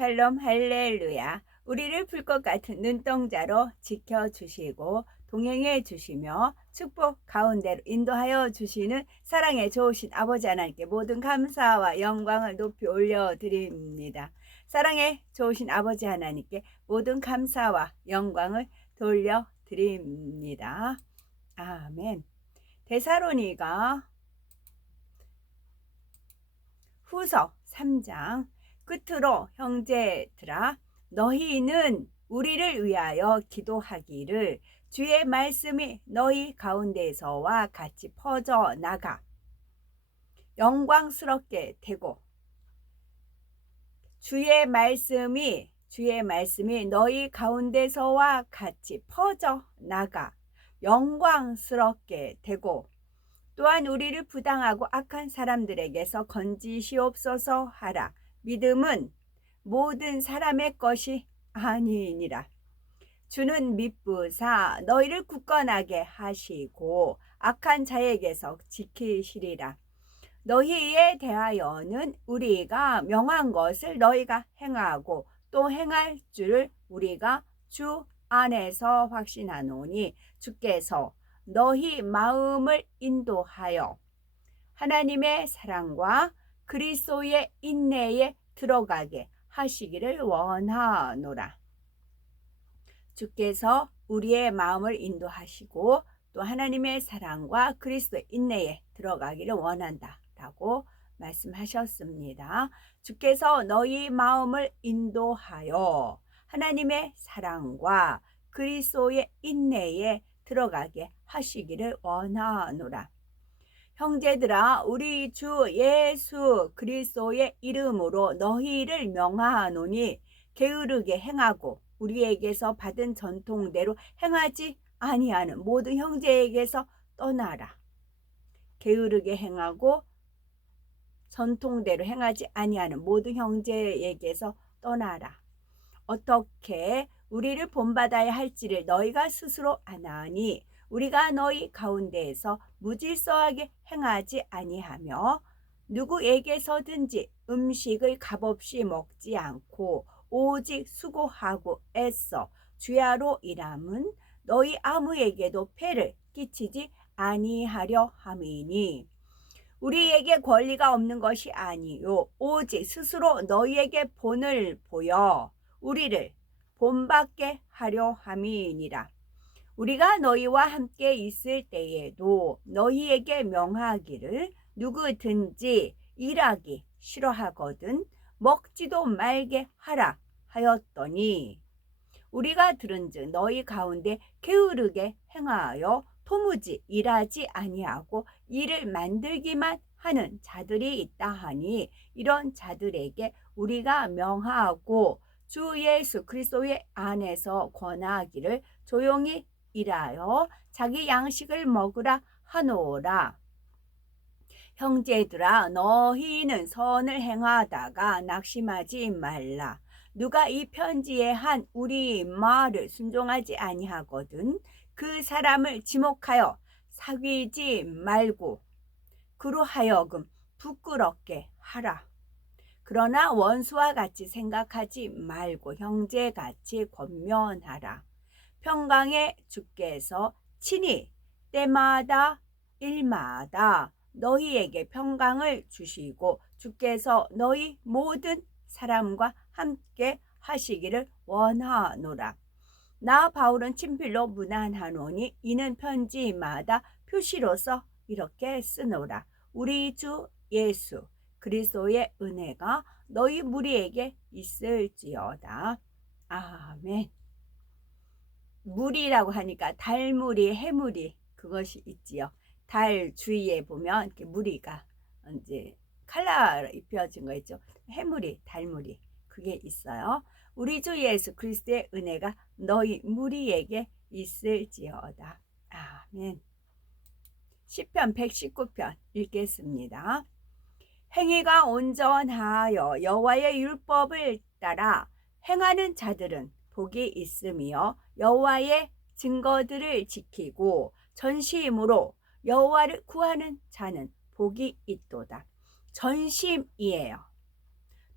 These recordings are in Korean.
샬롬 할렐루야. 우리를 불꽃 같은 눈동자로 지켜주시고 동행해 주시며 축복 가운데로 인도하여 주시는 사랑의 좋으신 아버지 하나님께 모든 감사와 영광을 높이 올려드립니다. 사랑의 좋으신 아버지 하나님께 모든 감사와 영광을 돌려드립니다. 아멘. 데살로니가 후서 3장 끝으로 형제들아 너희는 우리를 위하여 기도하기를 주의 말씀이 너희 가운데서와 같이 퍼져 나가 영광스럽게 되고 주의 말씀이 너희 가운데서와 같이 퍼져 나가 영광스럽게 되고 또한 우리를 부당하고 악한 사람들에게서 건지시옵소서 하라. 믿음은 모든 사람의 것이 아니니라. 주는 미쁘사 너희를 굳건하게 하시고 악한 자에게서 지키시리라. 너희에 대하여는 우리가 명한 것을 너희가 행하고 또 행할 줄을 우리가 주 안에서 확신하노니 주께서 너희 마음을 인도하여 하나님의 사랑과 그리스도의 인내에 들어가게 하시기를 원하노라. 주께서 우리의 마음을 인도하시고 또 하나님의 사랑과 그리스도의 인내에 들어가기를 원한다 라고 말씀하셨습니다. 주께서 너희 마음을 인도하여 하나님의 사랑과 그리스도의 인내에 들어가게 하시기를 원하노라. 형제들아 우리 주 예수 그리스도의 이름으로 너희를 명하노니 게으르게 행하고 우리에게서 받은 전통대로 행하지 아니하는 모든 형제에게서 떠나라. 게으르게 행하고 전통대로 행하지 아니하는 모든 형제에게서 떠나라. 어떻게 우리를 본받아야 할지를 너희가 스스로 아나니 우리가 너희 가운데에서 무질서하게 행하지 아니하며 누구에게서든지 음식을 값없이 먹지 않고 오직 수고하고 애써 주야로 일함은 너희 아무에게도 폐를 끼치지 아니하려 함이니 우리에게 권리가 없는 것이 아니요 오직 스스로 너희에게 본을 보여 우리를 본받게 하려 함이니라. 우리가 너희와 함께 있을 때에도 너희에게 명하기를 누구든지 일하기 싫어하거든 먹지도 말게 하라 하였더니 우리가 들은즉 너희 가운데 게으르게 행하여 도무지 일하지 아니하고 일을 만들기만 하는 자들이 있다 하니 이런 자들에게 우리가 명하고 주 예수 그리스도의 안에서 권하기를 조용히 일하여 자기 양식을 먹으라 하노라. 형제들아 너희는 선을 행하다가 낙심하지 말라. 누가 이 편지에 한 우리 말을 순종하지 아니하거든 그 사람을 지목하여 사귀지 말고 그로 하여금 부끄럽게 하라. 그러나 원수와 같이 생각하지 말고 형제같이 권면하라. 평강의 주께서 친히 때마다 일마다 너희에게 평강을 주시고 주께서 너희 모든 사람과 함께 하시기를 원하노라. 나 바울은 친필로 문안하노니 이는 편지마다 표시로서 이렇게 쓰노라. 우리 주 예수 그리스도의 은혜가 너희 무리에게 있을지어다. 아멘. 무리라고 하니까 달무리, 해무리 그것이 있지요. 달 주위에 보면 이렇게 무리가 이제 칼라 입혀진 거 있죠. 해무리, 달무리 그게 있어요. 우리 주 예수 그리스도의 은혜가 너희 무리에게 있을지어다. 아멘. 시편 119편 읽겠습니다. 행위가 온전하여 여호와의 율법을 따라 행하는 자들은 복이 있으며 여호와의 증거들을 지키고 전심으로 여호와를 구하는 자는 복이 있도다. 전심이에요.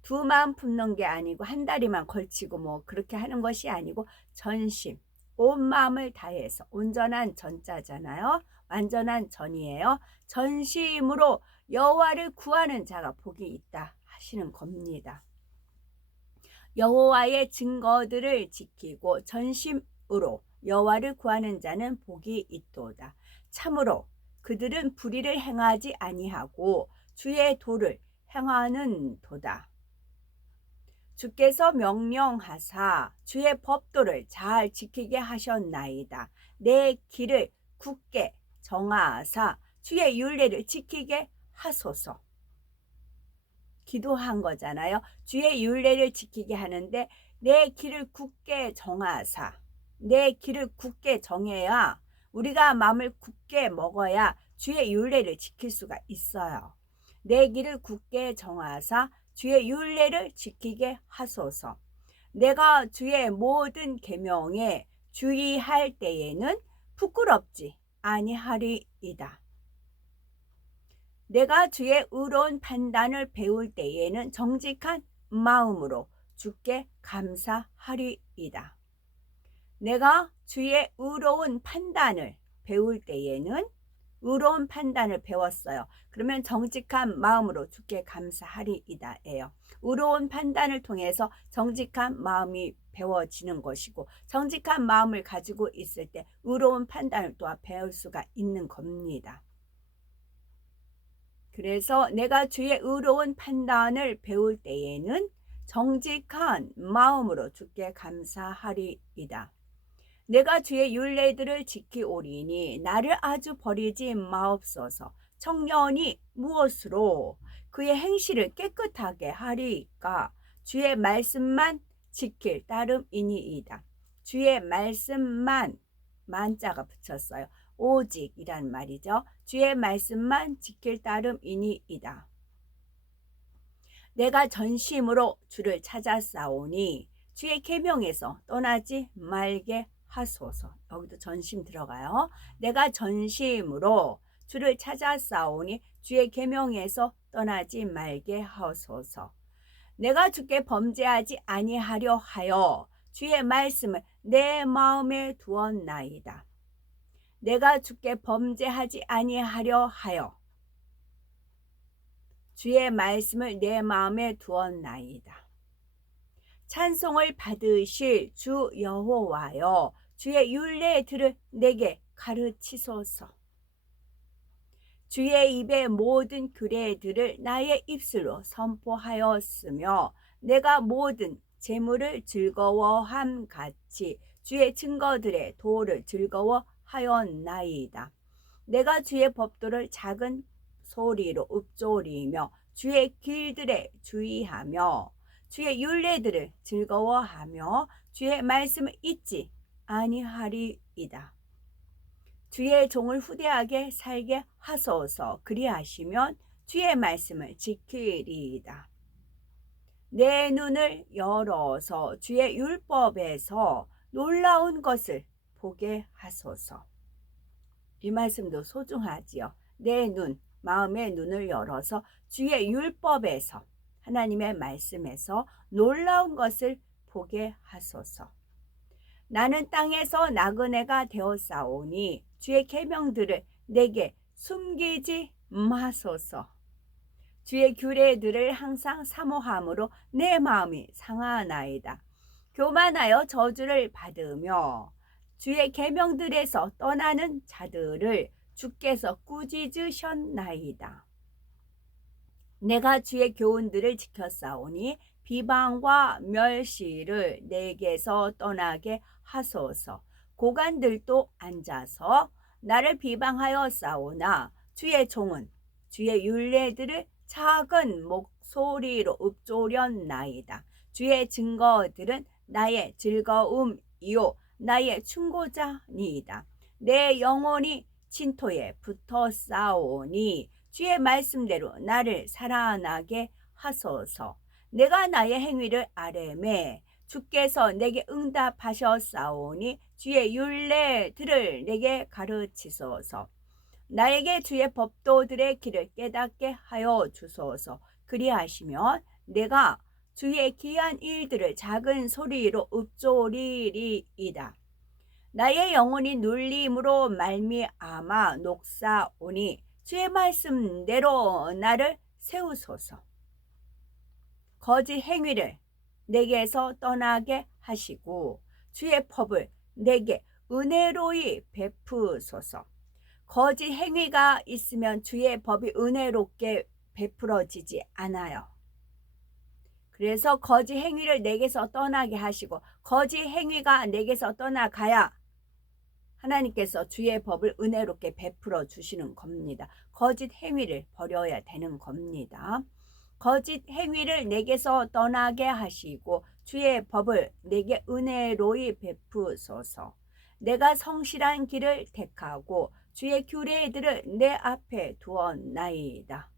두 마음 품는 게 아니고 한 다리만 걸치고 뭐 그렇게 하는 것이 아니고 전심, 온 마음을 다해서 온전한 전자잖아요. 완전한 전이에요. 전심으로 여호와를 구하는 자가 복이 있다 하시는 겁니다. 여호와의 증거들을 지키고 전심으로 여호와를 구하는 자는 복이 있도다. 참으로 그들은 불의를 행하지 아니하고 주의 도를 행하는 도다. 주께서 명령하사 주의 법도를 잘 지키게 하셨나이다. 내 길을 굳게 정하사 주의 율례를 지키게 하소서. 기도한 거잖아요. 주의 율례를 지키게 하는데 내 길을 굳게 정하사, 내 길을 굳게 정해야 우리가 마음을 굳게 먹어야 주의 율례를 지킬 수가 있어요. 내 길을 굳게 정하사 주의 율례를 지키게 하소서. 내가 주의 모든 계명에 주의할 때에는 부끄럽지 아니하리이다. 내가 주의 의로운 판단을 배울 때에는 정직한 마음으로 주께 감사하리이다. 내가 주의 의로운 판단을 배울 때에는 의로운 판단을 배웠어요. 그러면 정직한 마음으로 주께 감사하리이다예요. 의로운 판단을 통해서 정직한 마음이 배워지는 것이고 정직한 마음을 가지고 있을 때 의로운 판단을 또한 배울 수가 있는 겁니다. 그래서 내가 주의 의로운 판단을 배울 때에는 정직한 마음으로 주께 감사하리이다. 내가 주의 율례들을 지키오리니 나를 아주 버리지 마옵소서. 청년이 무엇으로 그의 행실을 깨끗하게 하리까? 주의 말씀만 지킬 따름이니이다. 주의 말씀만, 만자가 붙였어요. 오직이란 말이죠. 주의 말씀만 지킬 따름이니이다. 내가 전심으로 주를 찾아싸오니 주의 계명에서 떠나지 말게 하소서. 여기도 전심 들어가요. 내가 전심으로 주를 찾아싸오니 주의 계명에서 떠나지 말게 하소서. 내가 주께 범죄하지 아니하려 하여 주의 말씀을 내 마음에 두었나이다. 내가 주께 범죄하지 아니하려 하여 주의 말씀을 내 마음에 두었나이다. 찬송을 받으실 주 여호와여, 주의 율례들을 내게 가르치소서. 주의 입의 모든 규례들을 나의 입술로 선포하였으며 내가 모든 재물을 즐거워함 같이 주의 증거들의 도를 즐거워하였나이다. 내가 주의 법도를 작은 소리로 읊조리며 주의 길들에 주의하며 주의 율례들을 즐거워하며 주의 말씀을 잊지 아니하리이다. 주의 종을 후대하게 살게 하소서. 그리하시면 주의 말씀을 지키리이다. 내 눈을 열어서 주의 율법에서 놀라운 것을 보게 하소서. 이 말씀도 소중하지요. 내 눈, 마음의 눈을 열어서 주의 율법에서, 하나님의 말씀에서 놀라운 것을 보게 하소서. 나는 땅에서 나그네가 되었사오니 주의 계명들을 내게 숨기지 마소서. 주의 규례들을 항상 사모함으로 내 마음이 상하나이다. 교만하여 저주를 받으며 주의 계명들에서 떠나는 자들을 주께서 꾸짖으셨나이다. 내가 주의 교훈들을 지켰사오니 비방과 멸시를 내게서 떠나게 하소서. 고관들도 앉아서 나를 비방하여 싸우나 주의 종은 주의 율례들을 작은 목소리로 읊조렸나이다. 주의 증거들은 나의 즐거움이요 나의 충고자니이다. 내 영혼이 진토에 붙어 싸우니 주의 말씀대로 나를 살아나게 하소서. 내가 나의 행위를 아뢰매 주께서 내게 응답하셨사오니 주의 율례들을 내게 가르치소서. 나에게 주의 법도들의 길을 깨닫게 하여 주소서. 그리하시면 내가 주의 기한 일들을 작은 소리로 읊조리리이다. 나의 영혼이 눌림으로 말미암아 녹사오니 주의 말씀대로 나를 세우소서. 거짓 행위를 내게서 떠나게 하시고 주의 법을 내게 은혜로이 베푸소서. 거짓 행위가 있으면 주의 법이 은혜롭게 베풀어지지 않아요. 그래서 거짓 행위를 내게서 떠나게 하시고 거짓 행위가 내게서 떠나가야 하나님께서 주의 법을 은혜롭게 베풀어 주시는 겁니다. 거짓 행위를 버려야 되는 겁니다. 거짓 행위를 내게서 떠나게 하시고 주의 법을 내게 은혜로이 베푸소서. 내가 성실한 길을 택하고 주의 규례들을 내 앞에 두었나이다.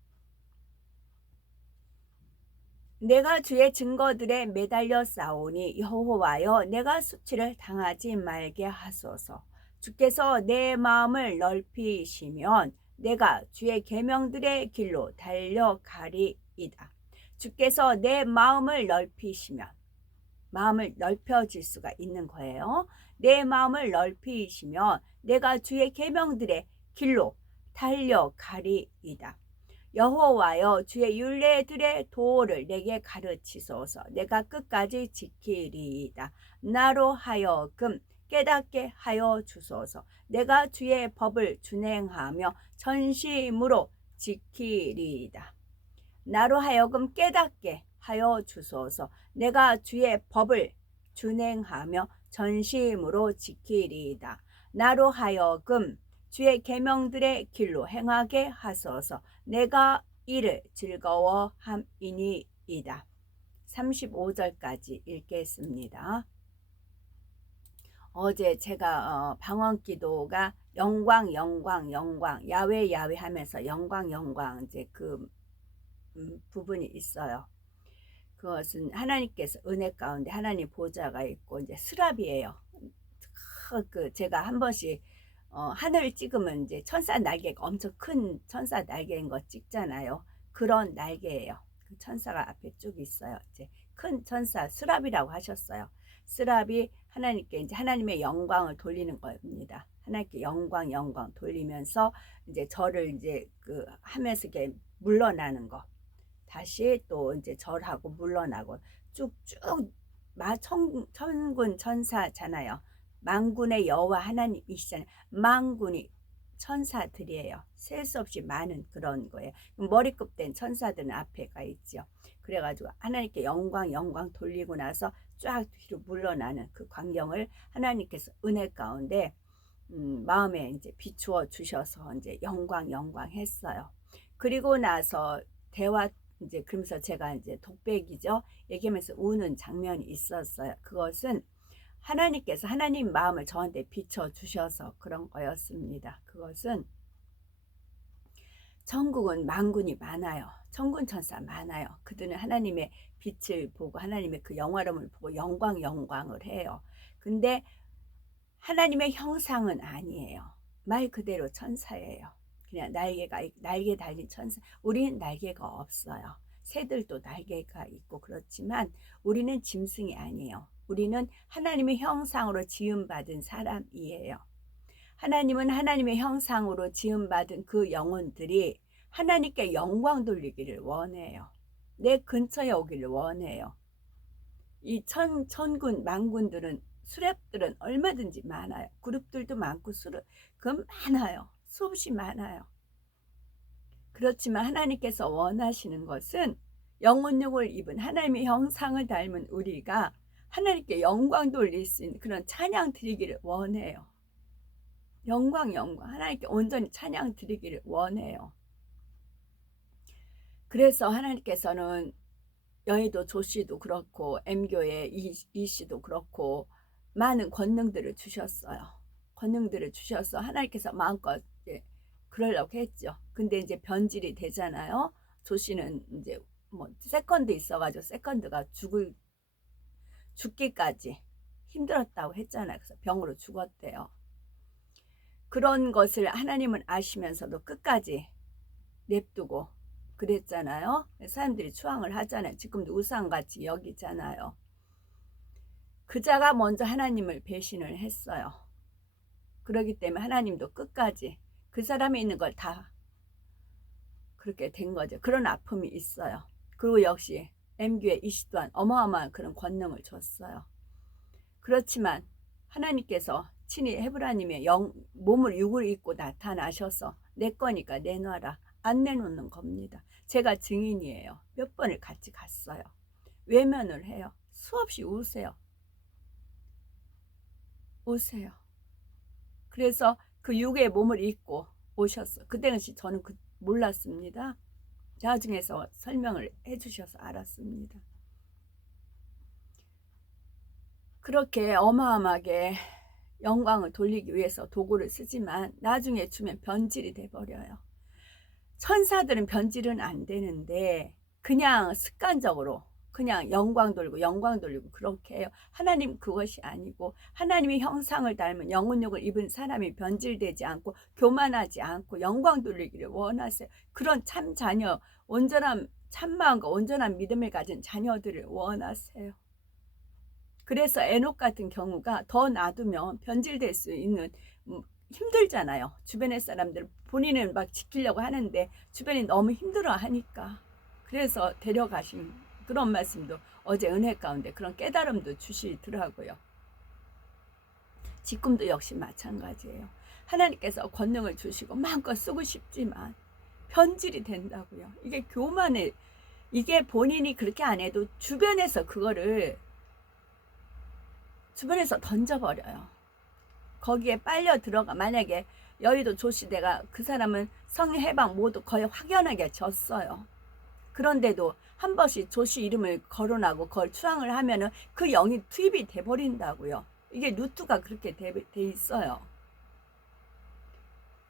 내가 주의 증거들에 매달려 싸우니 여호와여 내가 수치를 당하지 말게 하소서. 주께서 내 마음을 넓히시면 내가 주의 계명들의 길로 달려가리이다. 주께서 내 마음을 넓히시면 마음을 넓혀질 수가 있는 거예요. 내 마음을 넓히시면 내가 주의 계명들의 길로 달려가리이다. 여호와여 주의 율례들의 도를 내게 가르치소서. 내가 끝까지 지키리이다. 나로 하여금 깨닫게 하여 주소서. 내가 주의 법을 준행하며 전심으로 지키리이다. 나로 하여금 깨닫게 하여 주소서. 내가 주의 법을 준행하며 전심으로 지키리이다. 나로 하여금 주의 계명들의 길로 행하게 하소서. 내가 이를 즐거워함이니이다. 35절까지 읽겠습니다. 어제 제가 방언기도가 영광 영광 영광 야외 야외 하면서 영광 영광 이제 그 부분이 있어요. 그것은 하나님께서 은혜 가운데 하나님 보좌가 있고 이제 스랍이에요. 그 제가 한 번씩 하늘을 찍으면 이제 천사 날개가 엄청 큰 천사 날개인 거 찍잖아요. 그런 날개예요. 그 천사가 앞에 쭉 있어요. 이제 큰 천사 스랍이라고 하셨어요. 스랍이 하나님께 이제 하나님의 영광을 돌리는 겁니다. 하나님께 영광 영광 돌리면서 이제 절을 이제 그 하면서 이렇게 물러나는 거. 다시 또 이제 절하고 물러나고 쭉쭉 천군 천사잖아요. 만군의 여호와 하나님이시잖아요. 만군이 천사들이에요. 셀 수 없이 많은 그런 거예요. 머리끝 된 천사들은 앞에 가 있죠. 그래가지고 하나님께 영광 영광 돌리고 나서 쫙 뒤로 물러나는 그 광경을 하나님께서 은혜 가운데 마음에 이제 비추어 주셔서 이제 영광 영광 했어요. 그리고 나서 대화 이제 그러면서 제가 이제 독백이죠. 얘기하면서 우는 장면이 있었어요. 그것은 하나님께서 하나님 마음을 저한테 비춰 주셔서 그런 거였습니다. 그것은 천국은 만군이 많아요. 천군 천사 많아요. 그들은 하나님의 빛을 보고 하나님의 그 영화로움을 보고 영광 영광을 해요. 근데 하나님의 형상은 아니에요. 말 그대로 천사예요. 그냥 날개 달린 천사. 우리는 날개가 없어요. 새들도 날개가 있고 그렇지만 우리는 짐승이 아니에요. 우리는 하나님의 형상으로 지음받은 사람이에요. 하나님은 하나님의 형상으로 지음받은 그 영혼들이 하나님께 영광 돌리기를 원해요. 내 근처에 오기를 원해요. 이 천군 만군들은 수렵들은 얼마든지 많아요. 그룹들도 많고 그 많아요. 수없이 많아요. 그렇지만 하나님께서 원하시는 것은 영혼육을 입은 하나님의 형상을 닮은 우리가 하나님께 영광 돌릴 수 있는 그런 찬양 드리기를 원해요. 영광 영광 하나님께 온전히 찬양 드리기를 원해요. 그래서 하나님께서는 여의도 조씨도 그렇고 M교회 이씨도 그렇고 많은 권능들을 주셨어요. 권능들을 주셔서 하나님께서 마음껏 그러려고 했죠. 근데 이제 변질이 되잖아요. 조씨는 이제 뭐 세컨드 있어가지고 세컨드가 죽기까지 힘들었다고 했잖아요. 그래서 병으로 죽었대요. 그런 것을 하나님은 아시면서도 끝까지 냅두고 그랬잖아요. 사람들이 추앙을 하잖아요. 지금도 우상같이 여기잖아요. 그 자가 먼저 하나님을 배신을 했어요. 그렇기 때문에 하나님도 끝까지 그 사람이 있는 걸 다 그렇게 된 거죠. 그런 아픔이 있어요. 그리고 역시 M교회 이시 또한 어마어마한 그런 권능을 줬어요. 그렇지만 하나님께서 친히 헤브라님의 몸을 육을 입고 나타나셔서 내 거니까 내놔라. 안 내놓는 겁니다. 제가 증인이에요. 몇 번을 같이 갔어요. 외면을 해요. 수없이 우세요. 우세요. 그래서 그 육의 몸을 입고 오셨어요. 그 당시 저는 몰랐습니다. 나중에서 설명을 해주셔서 알았습니다. 그렇게 어마어마하게 영광을 돌리기 위해서 도구를 쓰지만 나중에 주면 변질이 돼버려요. 천사들은 변질은 안 되는데 그냥 습관적으로 그냥 영광 돌리고 그렇게 해요. 하나님 그것이 아니고 하나님의 형상을 닮은 영혼육을 입은 사람이 변질되지 않고 교만하지 않고 영광 돌리기를 원하세요. 그런 참 자녀, 온전한 참마음과 온전한 믿음을 가진 자녀들을 원하세요. 그래서 에녹 같은 경우가 더 놔두면 변질될 수 있는 힘들잖아요. 주변의 사람들 본인은 막 지키려고 하는데 주변이 너무 힘들어 하니까 그래서 데려가신 그런 말씀도 어제 은혜 가운데 그런 깨달음도 주시더라고요. 지금도 역시 마찬가지예요. 하나님께서 권능을 주시고 마음껏 쓰고 싶지만 변질이 된다고요. 이게 교만에 이게 본인이 그렇게 안 해도 주변에서 그거를 주변에서 던져버려요. 거기에 빨려 들어가. 만약에 여의도 조시대가 그 사람은 성해방 모두 거의 확연하게 졌어요. 그런데도 한 번씩 조시 이름을 거론하고 그걸 추앙을 하면은 그 영이 투입이 돼버린다고요. 이게 루트가 그렇게 돼 있어요.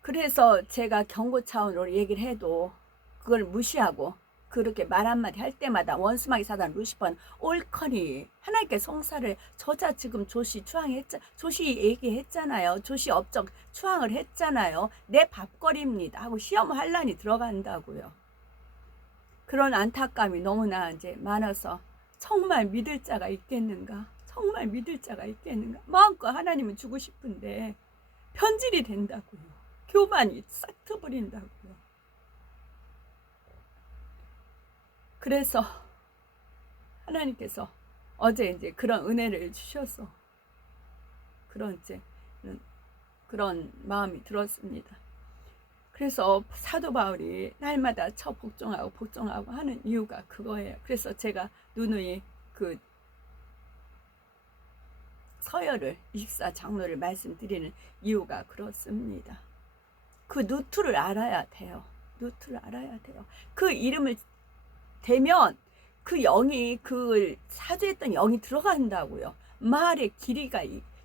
그래서 제가 경고 차원으로 얘기를 해도 그걸 무시하고 그렇게 말 한마디 할 때마다 원수마귀 사단 루시퍼는 옳거니 하나님께 송사를 저자 지금 조시 추앙했자 조시 얘기했잖아요. 조시 업적 추앙을 했잖아요. 내 밥거리입니다 하고 시험 환란이 들어간다고요. 그런 안타까움이 너무나 이제 많아서 정말 믿을 자가 있겠는가? 정말 믿을 자가 있겠는가? 마음껏 하나님은 주고 싶은데 편질이 된다고요. 교만이 싹 트버린다고요. 그래서 하나님께서 어제 이제 그런 은혜를 주셔서 그런 마음이 들었습니다. 그래서 사도 바울이 날마다 복종하고 하는 이유가 그거예요. 그래서 제가 누누이 그 서열을 24장로를 말씀드리는 이유가 그렇습니다. 그 루트를 알아야 돼요. 루트를 알아야 돼요. 그 이름을 대면 그 영이 그 사주했던 영이 들어간다고요. 말에 길이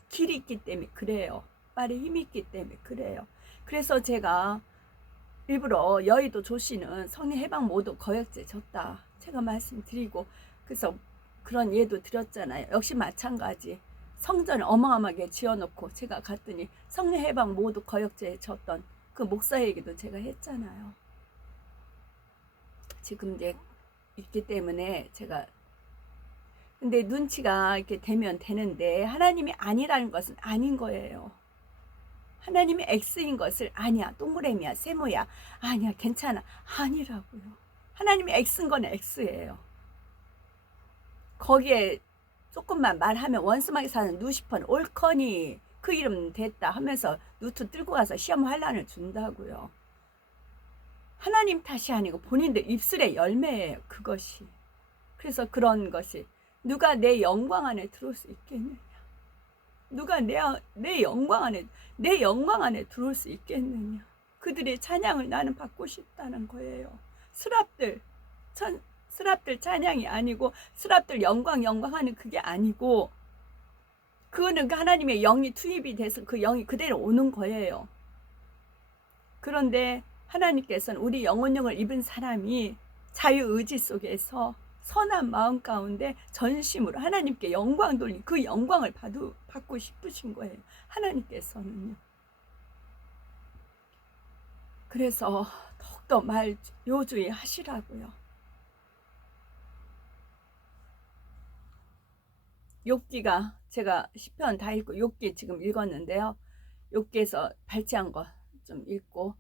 있기 때문에 그래요. 말에 힘이 있기 때문에 그래요. 그래서 제가 일부러 여의도 조씨는 성리 해방 모두 거역죄 졌다 제가 말씀드리고 그래서 그런 예도 드렸잖아요. 역시 마찬가지 성전을 어마어마하게 지어놓고 제가 갔더니 성리 해방 모두 거역죄 졌던 그 목사 얘기도 제가 했잖아요. 지금 이제 있기 때문에 제가 근데 눈치가 이렇게 되면 되는데 하나님이 아니라는 것은 아닌 거예요. 하나님이 X인 것을 아니야 동그라미야 세모야 아니야 괜찮아 아니라고요. 하나님이 X인 건 X예요. 거기에 조금만 말하면 원수마귀 사는 루시퍼는 옳거니 그 이름 됐다 하면서 루트 들고 가서 시험 환란을 준다고요. 하나님 탓이 아니고 본인들 입술의 열매예요. 그것이. 그래서 그런 것이 누가 내 영광 안에 들어올 수 있겠느냐. 누가 내 영광 안에 들어올 수 있겠느냐. 그들의 찬양을 나는 받고 싶다는 거예요. 스랍들 찬양이 아니고 스랍들 영광하는 그게 아니고 그거는 하나님의 영이 투입이 돼서 그 영이 그대로 오는 거예요. 그런데 하나님께서는 우리 영혼령을 입은 사람이 자유의지 속에서 선한 마음 가운데 전심으로 하나님께 영광 돌린 그 영광을 받고 싶으신 거예요. 하나님께서는요. 그래서 더욱더 말 요주의 하시라고요. 욥기가 제가 시편 다 읽고 욥기 지금 읽었는데요. 욥기에서 발췌한 거 좀 읽고,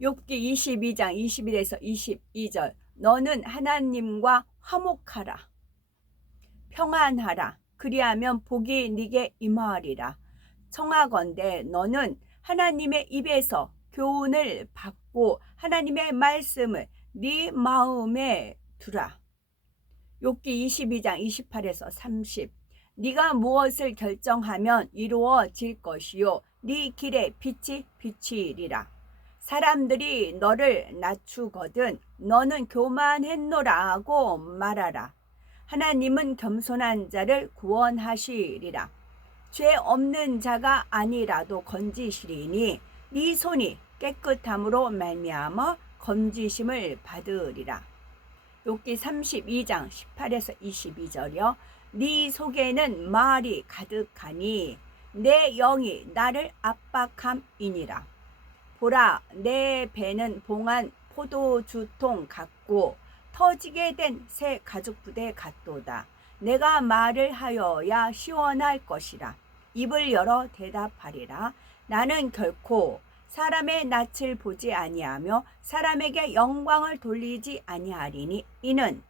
욥기 22장 21에서 22절. 너는 하나님과 화목하라, 평안하라, 그리하면 복이 네게 임하리라. 청하건대 너는 하나님의 입에서 교훈을 받고 하나님의 말씀을 네 마음에 두라. 욥기 22장 28에서 30. 네가 무엇을 결정하면 이루어질 것이요 네 길에 빛이 비치리라. 사람들이 너를 낮추거든 너는 교만했노라고 말하라. 하나님은 겸손한 자를 구원하시리라. 죄 없는 자가 아니라도 건지시리니 네 손이 깨끗함으로 말미암아 건지심을 받으리라. 욥기 32장 18에서 22절이요. 네 속에는 말이 가득하니 내 영이 나를 압박함이니라. 보라, 내 배는 봉한 포도주통 같고 터지게 된 새 가죽부대 같도다. 내가 말을 하여야 시원할 것이라. 입을 열어 대답하리라. 나는 결코 사람의 낯을 보지 아니하며 사람에게 영광을 돌리지 아니하리니 이는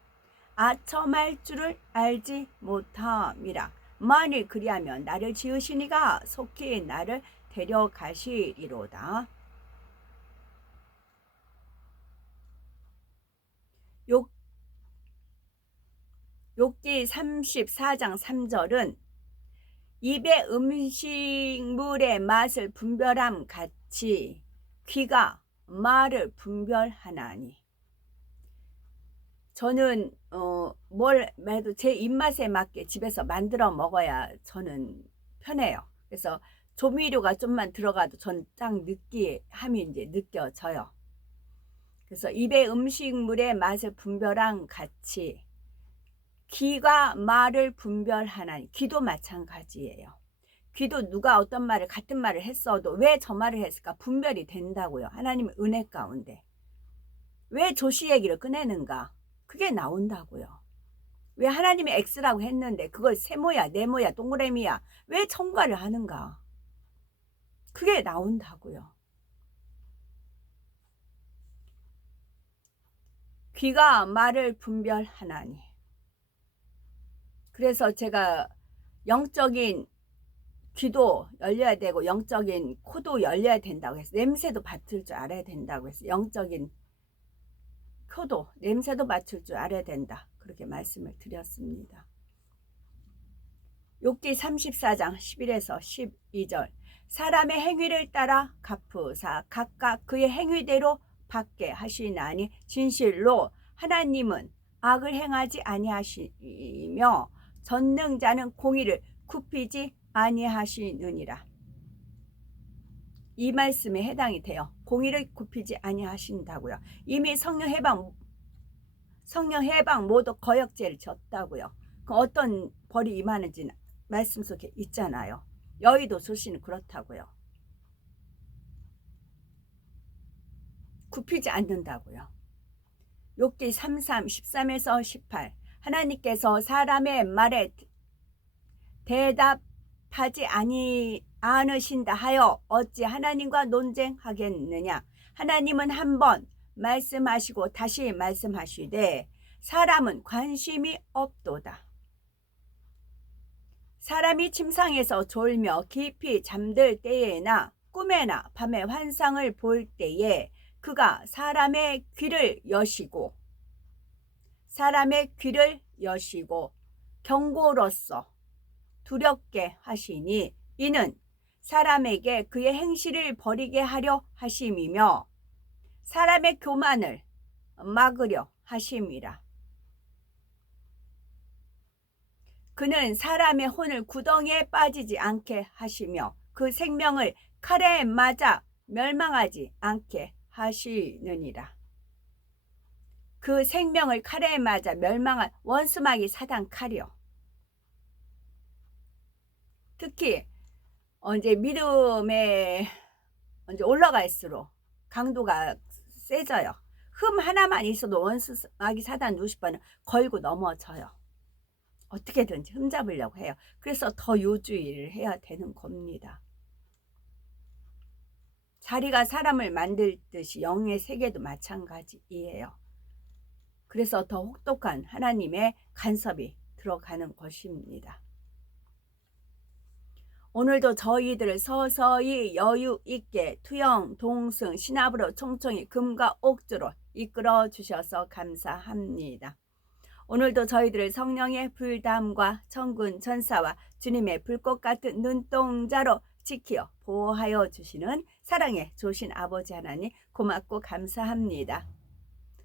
아첨할 줄을 알지 못함이라. 만일 그리하면 나를 지으시니가 속히 나를 데려가시리로다. 욥기 34장 3절은 입의 음식물의 맛을 분별함 같이 귀가 말을 분별하나니. 저는 뭘 해도 제 입맛에 맞게 집에서 만들어 먹어야 저는 편해요. 그래서 조미료가 좀만 들어가도 전 딱 느끼함이 이제 느껴져요. 그래서 입의 음식물의 맛을 분별함 같이 귀가 말을 분별하나니. 귀도 마찬가지예요. 귀도 누가 어떤 말을 같은 말을 했어도 왜 저 말을 했을까 분별이 된다고요. 하나님의 은혜 가운데 왜 조시 얘기를 꺼내는가 그게 나온다고요. 왜 하나님이 X라고 했는데 그걸 세모야 네모야 동그라미야 왜 첨가를 하는가 그게 나온다고요. 귀가 말을 분별하나니. 그래서 제가 영적인 귀도 열려야 되고 영적인 코도 열려야 된다고 해서 냄새도 맡을 줄 알아야 된다고 해서 영적인 코도 냄새도 맡을 줄 알아야 된다 그렇게 말씀을 드렸습니다. 욥기 34장 11에서 12절. 사람의 행위를 따라 갚으사 각각 그의 행위대로 받게 하시나니 진실로 하나님은 악을 행하지 아니하시며 전능자는 공의를 굽히지 아니하시느니라. 이 말씀에 해당이 돼요. 공의를 굽히지 아니하신다고요. 이미 성령 해방 모두 거역죄를 졌다고요. 그 어떤 벌이 임하는지는 말씀 속에 있잖아요. 여의도 소신은 그렇다고요. 굽히지 않는다고요. 욥기 33, 13에서 18. 하나님께서 사람의 말에 대답하지 않으신다 하여 어찌 하나님과 논쟁하겠느냐. 하나님은 한 번 말씀하시고 다시 말씀하시되 사람은 관심이 없도다. 사람이 침상에서 졸며 깊이 잠들 때에나 꿈에나 밤에 환상을 볼 때에 그가 사람의 귀를 여시고 경고로써 두렵게 하시니 이는 사람에게 그의 행실을 버리게 하려 하심이며 사람의 교만을 막으려 하심이라. 그는 사람의 혼을 구덩이에 빠지지 않게 하시며 그 생명을 칼에 맞아 멸망하지 않게 하시느니라. 그 생명을 칼에 맞아 멸망한 원수마귀 사단 칼이요. 특히 이제 믿음에 이제 올라갈수록 강도가 세져요. 흠 하나만 있어도 원수 마귀 사단 루시퍼는 걸고 넘어져요. 어떻게든지 흠잡으려고 해요. 그래서 더 요주의를 해야 되는 겁니다. 자리가 사람을 만들듯이 영의 세계도 마찬가지예요. 그래서 더 혹독한 하나님의 간섭이 들어가는 것입니다. 오늘도 저희들을 서서히 여유 있게 투영, 동승, 신압으로 총총히 금과 옥주로 이끌어 주셔서 감사합니다. 오늘도 저희들을 성령의 불담과 천군 천사와 주님의 불꽃 같은 눈동자로 지키어 보호하여 주시는 사랑의 좋으신 아버지 하나님 고맙고 감사합니다.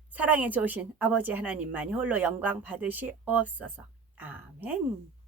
사랑의 좋으신 아버지 하나님만이 홀로 영광 받으시옵소서. 아멘.